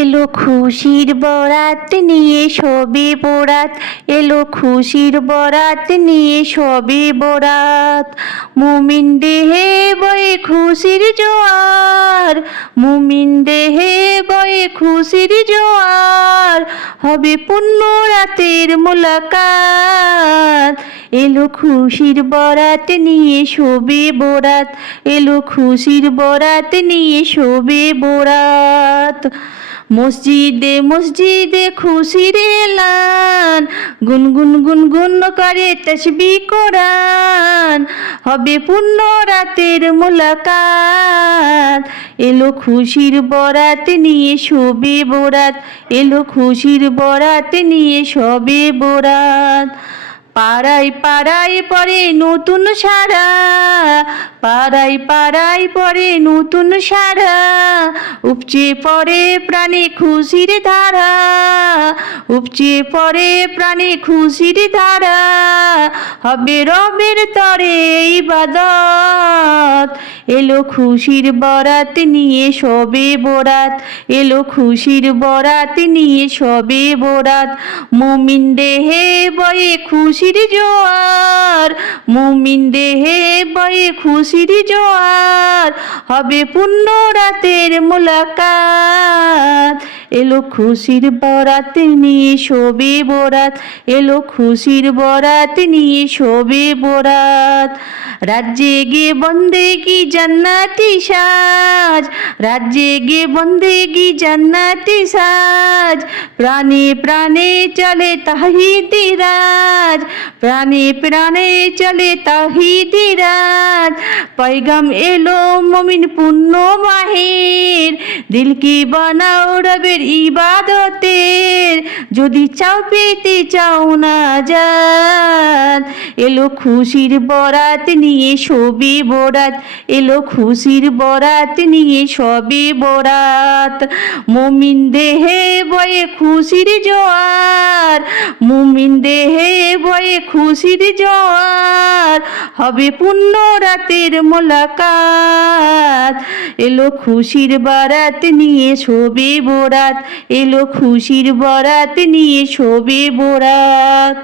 এলো খুশির বরাত নিয়ে সবে বরাত। এলো খুশির বরাত নিয়ে সবে বরাত। মুমিন দেহে বয়ে খুশির জোয়ার। মুমিন দেহে বয়ে খুশির জোয়ার। হবে পুণ্য রাতের মোলাকাত। এলো খুশির বরাত নিয়ে শোবে বরাত। এলো খুশির বরাত নিয়ে শোবে বরাত। মসজিদে মসজিদে খুশির এলান গুনগুন গুনগুন করে তসবি কোরআন। হবে পূর্ণ রাতের মোলাকাত। এলো খুশির বরাত নিয়ে শোবে বরাত। এলো খুশির বরাত নিয়ে সবে বরাত। পাড়ায় পাড়ায় পরে নতুন সারা। পাড়ায় পাড়ায় পরে নতুন সারা। উপচে পড়ে প্রাণে খুশির ধারা উপচে পড়ে প্রাণে খুশির ধারা হবে রবের তরে ইবাদত এলো খুশির বরাত নিয়ে সবে বরাত। এলো খুশির বরাত নিয়ে সবে বরাত। মুমিন দেহে বয়ে খুশির জোয়ার। মুমিন দেহে বয়ে খুশির জোয়ার। হবে পূর্ণ রাতের মোলাকাত। এলো খুশির বরাত নিয়ে শোবে বরাত। এলো খুশির বরাত নিয়ে শোবে বরাত। রাজ্যে গে বন্দে কি জান্নাতি সাজ। রাজ্যে গে বন্দে কি জান্নাতি সাজ। প্রাণে প্রাণে চলে তাহিদি রাজ। প্রাণে প্রাণে চলে তাহিদি রাজ। পৈগম এলো মমিন পুণ্য মাহের। দিল কি বানাও রবের ইবাদতের যদি চাও পেতে চাও না যাত এলো খুশির বরাত নিয়ে সবে বরাত। এলো খুশির বরাত নিয়ে সবে বরাত। মুমিন দেহে বয়ে খুশির জোয়ার। মুমিন দেহে বয়ে খুশির জোয়ার। হবে পূর্ণ রাতের মোলাকাত। এলো খুশির বারাত নিয়ে শোবে বরাত। এলো খুশির বরাত নিয়ে শোবে বরাত।